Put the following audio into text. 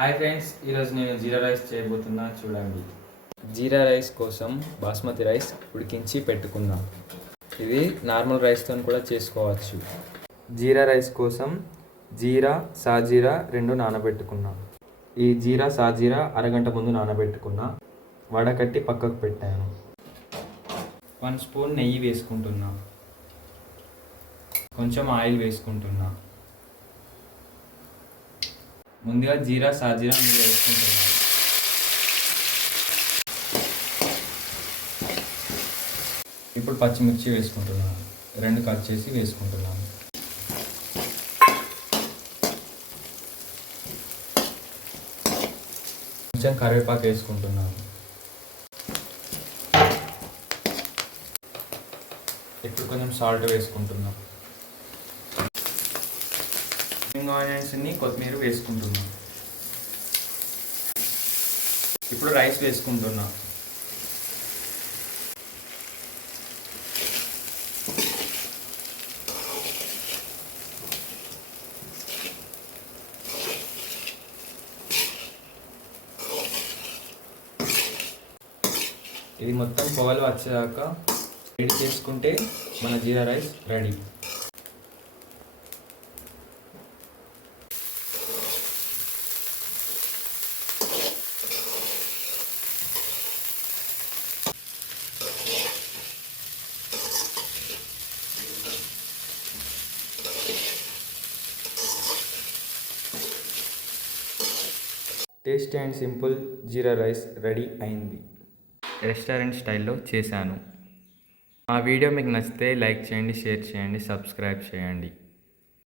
Hi friends ఈరోజు నేను జీరా rice చేయబోతున్నా చూడండి. జీరా రైస్ కోసం బాస్మతి రైస్ ఉడికించి పెట్టుకుందాం ఇది నార్మల్ రైస్తో కూడా చేసుకోవచ్చు. జీరా రైస్ కోసం జీరా సాజీరా రెండు నానబెట్టుకున్నా. ఈ జీరా సాజీరా అరగంట ముందు నానబెట్టుకున్నా. వడకట్టి పక్కకు పెట్టాను. వన్ స్పూన్ నెయ్యి వేసుకుంటున్నా. కొంచెం ఆయిల్ వేసుకుంటున్నా. ముందుగా జీరా సాజీరా మీరు వేసుకుంటున్నాను. ఇప్పుడు పచ్చిమిర్చి వేసుకుంటున్నాను. రెండు కట్ చేసి వేసుకుంటున్నాను. కొంచెం కరివేపాకు వేసుకుంటున్నాను. ఇప్పుడు కొంచెం సాల్ట్ వేసుకుంటున్నాం ఆనియన్స్ని కొత్తిమీర వేసుకుంటున్నాం. ఇప్పుడు రైస్ వేసుకుంటున్నా. ఇది మొత్తం పొగలు వచ్చేదాకా రెడీ చేసుకుంటే మన jeera rice ready. Taste and simple jeera rice ready అయింది. రెస్టారెంట్ స్టైల్లో చేశాను. మా వీడియో మీకు నచ్చితే లైక్ చేయండి షేర్ చేయండి సబ్స్క్రైబ్ చేయండి.